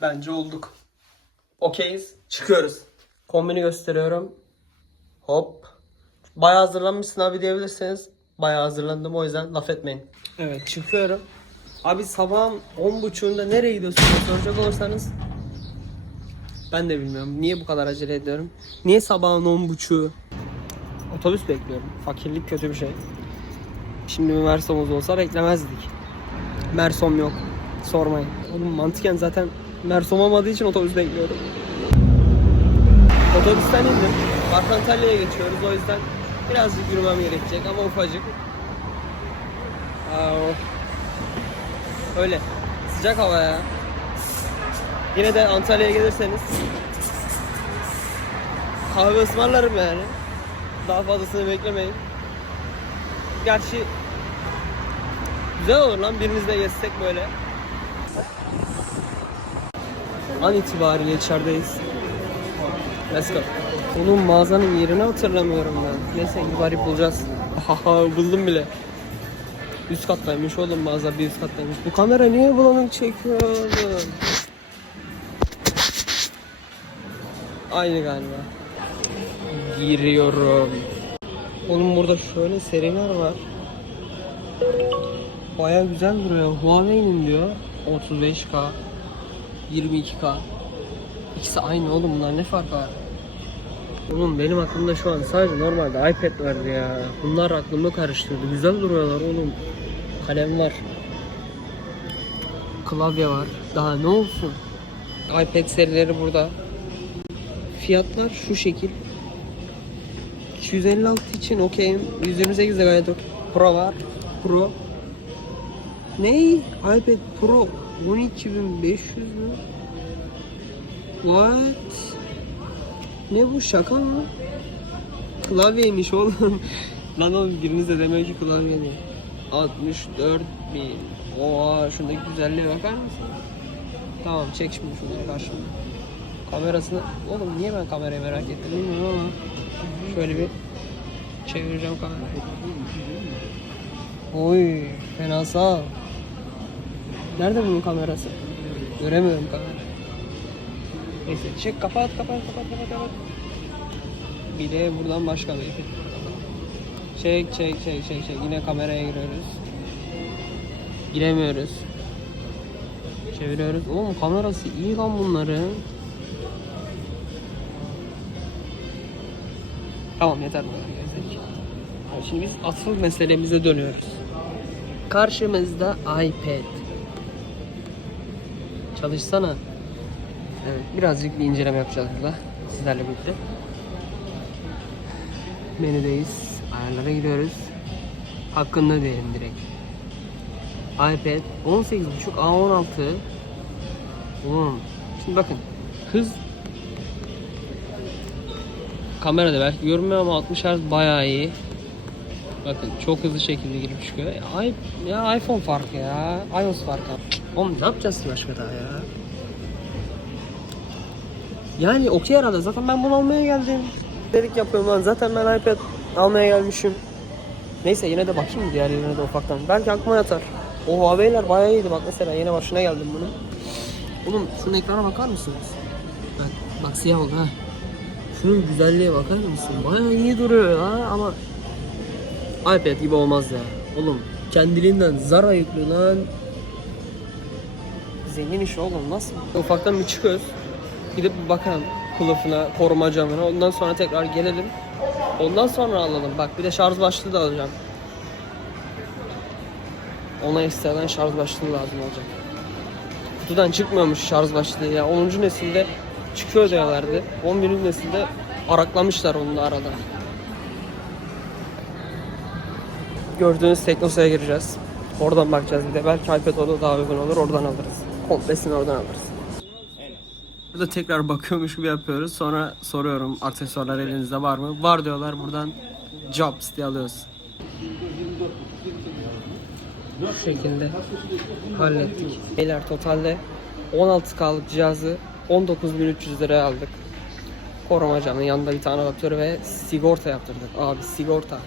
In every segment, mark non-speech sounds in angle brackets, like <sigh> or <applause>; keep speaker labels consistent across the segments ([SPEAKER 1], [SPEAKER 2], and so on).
[SPEAKER 1] Bence olduk. Okeyiz. Çıkıyoruz. Kombini gösteriyorum. Hop. Bayağı hazırlanmışsın abi diyebilirsiniz. Bayağı hazırlandım o yüzden laf etmeyin. Evet çıkıyorum. Abi sabahın 10.30'unda nereye gidiyorsun diye soracak olursanız ben de bilmiyorum. Niye bu kadar acele ediyorum? Niye sabahın 10.30'u? Otobüs bekliyorum. Fakirlik kötü bir şey. Şimdi bir Mersom'uz olsa beklemezdik. Mersom yok. Sormayın. Oğlum mantıken zaten Mersom olmadığı için otobüs bekliyorum. Otobüsten indim. Bak Antalya'ya geçiyoruz o yüzden birazcık yürümem gerekecek ama ufacık. Öyle. Sıcak hava ya. Yine de Antalya'ya gelirseniz kahve ısmarlarım yani. Daha fazlasını beklemeyin. Gerçi güzel olur lan birinizle gezsek böyle. An itibariyle içerideyiz. Let's go. Oğlum mağazanın yerini hatırlamıyorum ben. Neyse garip bulacağız. <laughs> Haha buldum bile. Üst kattaymış oğlum mağaza bir üst kattaymış. Bu kamera niye bulanık çekiyor? Aynı galiba. Giriyorum. Oğlum burada şöyle seriler var. Baya güzel duruyor. Huawei'nin diyor. 35K. 22K. İkisi aynı oğlum bunlar ne farkı var? Oğlum benim aklımda şu an sadece normalde iPad vardı ya. Bunlar aklımı karıştırdı. Güzel duruyorlar oğlum. Kalem var. Klavye var. Daha ne olsun? iPad serileri burada. Fiyatlar şu şekil. 256 için okeyim. 128 GB Pro var. Pro. Ne? iPad Pro 12500 mü? What? Ne bu şaka mı? Klavyeymiş oğlum. <laughs> Lan oğlum biriniz de demiyor ki klavye değil. 64 bin. Oha şundaki güzelliğe bakar mısın? Tamam çek şimdi şunları karşıma. Kamerasını... Oğlum niye ben kamerayı merak ettim bilmiyorum ama. Şöyle bir çevireceğim kamerayı. Oy fena sağ. Nerede bunun kamerası? Göremiyorum kamerayı. Neyse çek kapat kapat kapat kapat kapat. Bir de buradan başka bir ipi. Çek çek çek çek çek. Yine kameraya giriyoruz. Giremiyoruz. Çeviriyoruz. Oğlum kamerası iyi lan bunların. Tamam yeter bu Şimdi biz asıl meselemize dönüyoruz. Karşımızda iPad. Çalışsana. Evet, birazcık bir inceleme yapacağız burada sizlerle birlikte. Menüdeyiz. Ayarlara giriyoruz. Hakkında diyelim direkt. iPad 18.5 A16 Oğlum şimdi bakın hız kamerada belki görünmüyor ama 60 Hz bayağı iyi. Bakın çok hızlı şekilde girip çıkıyor. Ay, ya iPhone farkı ya. iOS farkı. Oğlum ne yapacağız ki başka daha ya? Yani okey herhalde. Zaten ben bunu almaya geldim. Dedik yapıyorum lan. Zaten ben iPad almaya gelmişim. Neyse yine de bakayım diğerlerine de ufaktan. Belki aklıma yatar. O Huawei'ler bayağı iyiydi. Bak mesela yine başına geldim bunun. Oğlum şunun ekrana bakar mısınız? Bak, bak siyah oldu ha. Şunun güzelliğe bakar mısın? Bayağı iyi duruyor ha ama iPad gibi olmaz ya. Oğlum kendiliğinden zara yüklü lan. Zengin iş oğlum nasıl? Ufaktan bir çıkıyoruz. Gidip bir bakalım kılıfına, koruma camına. Ondan sonra tekrar gelelim. Ondan sonra alalım. Bak bir de şarj başlığı da alacağım. Ona ekstradan şarj başlığı lazım olacak. Kutudan çıkmıyormuş şarj başlığı ya. 10. nesilde çıkıyor diyorlardı. 11. nesilde araklamışlar onu da arada. Gördüğünüz Teknosa'ya gireceğiz. Oradan bakacağız bir de. Belki iPad orada daha uygun olur. Oradan alırız. Komplesini oradan alırız. Burada tekrar bakıyormuş gibi yapıyoruz. Sonra soruyorum aksesuarlar elinizde var mı? Var diyorlar. Buradan Jobs diye alıyoruz. Bu şekilde hallettik. Beyler totalde 16K'lık cihazı 19.300 liraya aldık. Koruma camının yanında bir tane adaptör ve sigorta yaptırdık. Abi sigorta.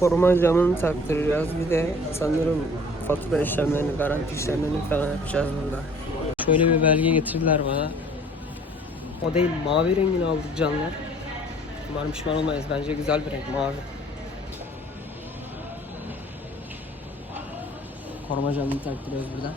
[SPEAKER 1] Koruma camını taktıracağız. Bir de sanırım fatura işlemlerini, garanti işlemlerini falan yapacağız burada. Şöyle bir belge getirdiler bana. O değil, mavi rengini aldık canlar. Umarım pişman olmayız. Bence güzel bir renk, mavi. Koruma camını taktırıyoruz burada.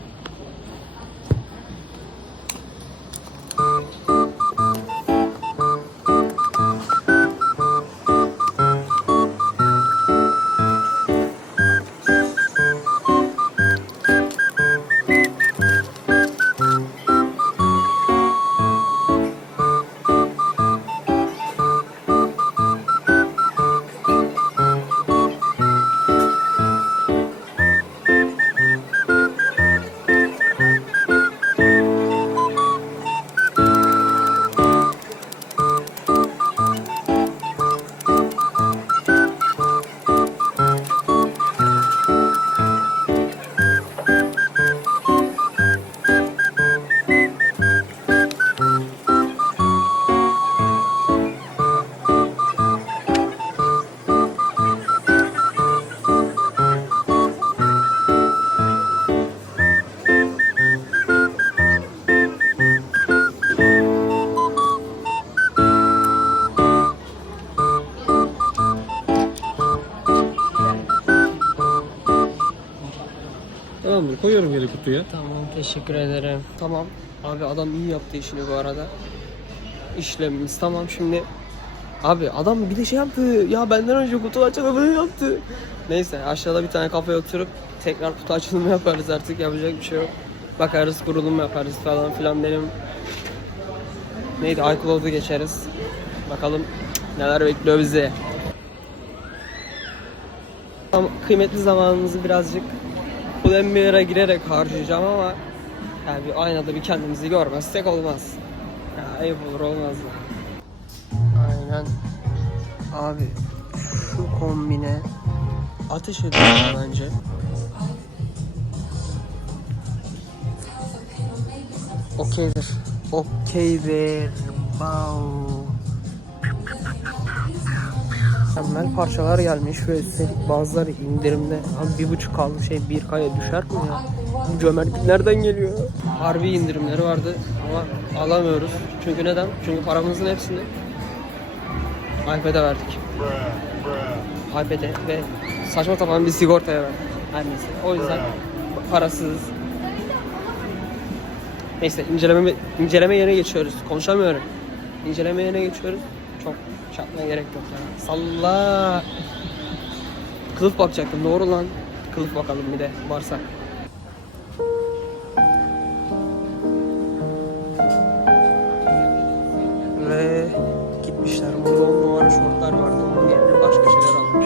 [SPEAKER 2] Tamam mı? Koyuyorum geri kutuya.
[SPEAKER 1] Tamam teşekkür ederim. Tamam. Abi adam iyi yaptı işini bu arada. İşlemimiz tamam şimdi. Abi adam bir de şey yaptı. Ya benden önce kutu açılımını yaptı. Neyse aşağıda bir tane kafeye oturup tekrar kutu açılımı yaparız artık. Yapacak bir şey yok. Bakarız kurulum yaparız falan filan benim. Neydi iCloud'u geçeriz. Bakalım neler bekliyor bizi. Tam kıymetli zamanımızı birazcık bu Embire'e girerek harcayacağım ama yani bir aynada bir kendimizi görmezsek olmaz. Ya ayıp olur olmaz ya. Aynen. Abi şu kombine ateş ediyor bence. Okeydir. Okeydir. Wow. Mükemmel parçalar gelmiş ve üstelik bazıları indirimde. Abi bir buçuk kaldı şey bir kaya düşer mi ya? Bu cömertlik nereden geliyor? Harbi indirimleri vardı ama alamıyoruz. Çünkü neden? Çünkü paramızın hepsini iPad'e verdik. iPad'e ve saçma sapan bir sigortaya verdik. Her neyse. O yüzden parasız. Neyse inceleme, inceleme yerine geçiyoruz. Konuşamıyorum. İnceleme yerine geçiyoruz. Çok çatmaya gerek yok ya. Salla. Kılıf bakacaktım. Doğru lan. Kılıf bakalım bir de varsa. Ve gitmişler. Burada on numara şortlar vardı. Onun yerine başka şeyler almış.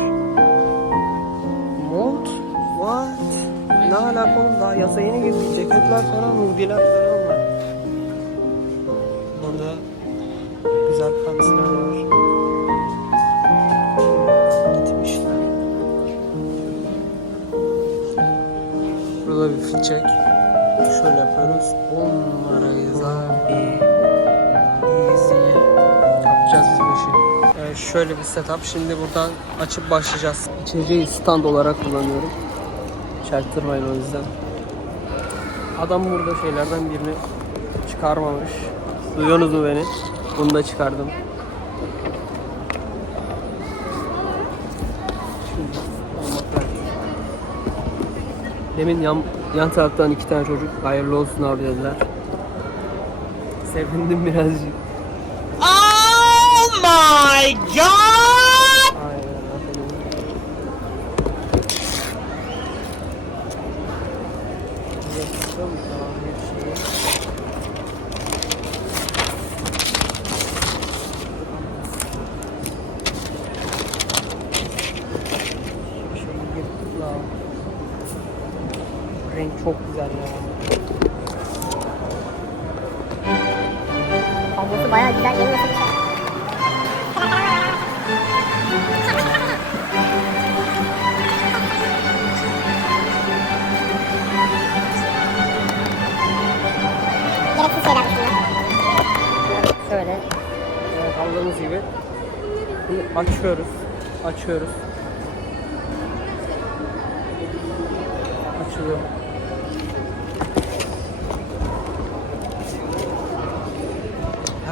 [SPEAKER 1] Mont? What? Ne alaka oğlum? Daha yasa yeni girdi. Ceketler falan, hoodie'ler falan güzel pantsular var. Gitmişler. Burada bir fit check. Şöyle yapıyoruz. 10 numarayız. Yapacağız biz bu. Evet, şöyle bir setup. Şimdi buradan açıp başlayacağız. İçeceği stand olarak kullanıyorum. Çaktırmayın o yüzden. Adam burada şeylerden birini çıkarmamış. Duyuyorsunuz mu beni? Bunu da çıkardım. Demin yan, yan taraftan iki tane çocuk hayırlı olsun abi dediler. Sevindim birazcık.
[SPEAKER 3] Oh my god!
[SPEAKER 1] Aynen aferin. Yakışıyor mu tamam her şeyi? Bir şey yırtık la. Renk çok güzel ya.
[SPEAKER 4] Kablosu bayağı güzel yeni nesil bir şey. Gereksiz şeyler bunlar.
[SPEAKER 1] Şöyle. Evet, aldığımız gibi. Bunu açıyoruz. Açıyoruz. Açılıyor.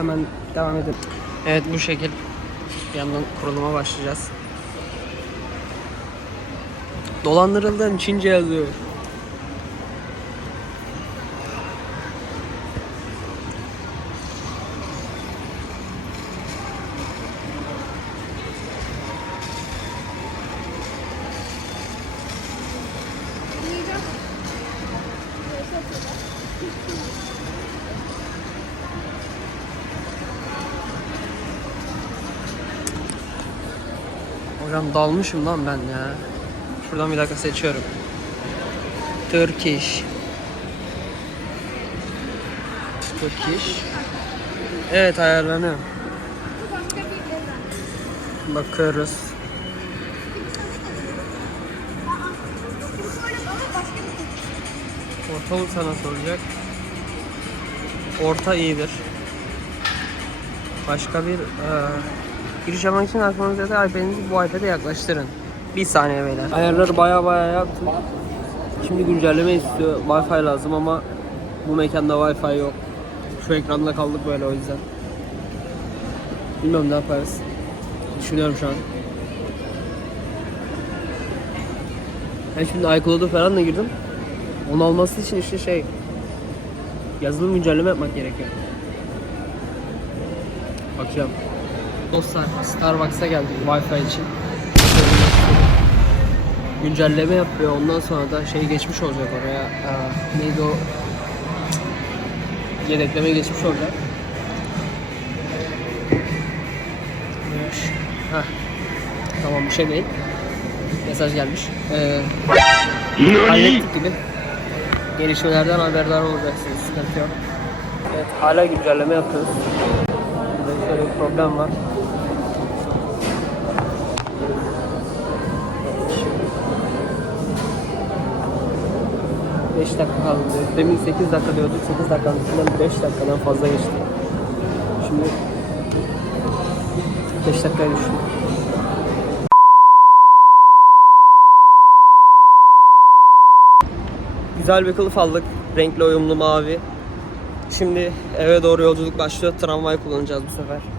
[SPEAKER 1] Hemen devam edelim. Evet bu şekil yandan kuruluma başlayacağız. Dolandırıldın Çince yazıyor. Hocam dalmışım lan ben ya. Şuradan bir dakika seçiyorum. Turkish. Turkish. Evet ayarlanıyor. Bakıyoruz. Orta olursa nasıl olacak? Orta iyidir. Başka bir eee giriş yapmak için arkanızdaki iPad'inizi bu iPad'e yaklaştırın. Bir saniye beyler. Ayarları baya baya yaptım. Şimdi güncelleme istiyor. Wi-Fi lazım ama bu mekanda Wi-Fi yok. Şu ekranda kaldık böyle o yüzden. Bilmiyorum ne yaparız. Düşünüyorum şu an. Ben şimdi iCloud'a falan da girdim. Onu alması için işte şey yazılım güncelleme yapmak gerekiyor. Bakacağım. Dostlar Starbucks'a geldik Wi-Fi için. Güncelleme yapıyor. Ondan sonra da şey geçmiş olacak oraya. Aa, neydi o? Yedekleme geçmiş olacak. Heh. Tamam bir şey değil. Mesaj gelmiş. Ee, hallettik gibi. Gelişmelerden haberdar olacaksınız. Sıkıntı yok. Evet hala güncelleme yapıyoruz. Şöyle bir problem var. Beş dakika kaldı. Demin 8 dakika diyorduk. 8 dakikanın içinden 5 dakikadan fazla geçti. Şimdi 5 dakikaya düştü. Güzel bir kılıf aldık. Renkli uyumlu mavi. Şimdi eve doğru yolculuk başlıyor. Tramvay kullanacağız bu sefer.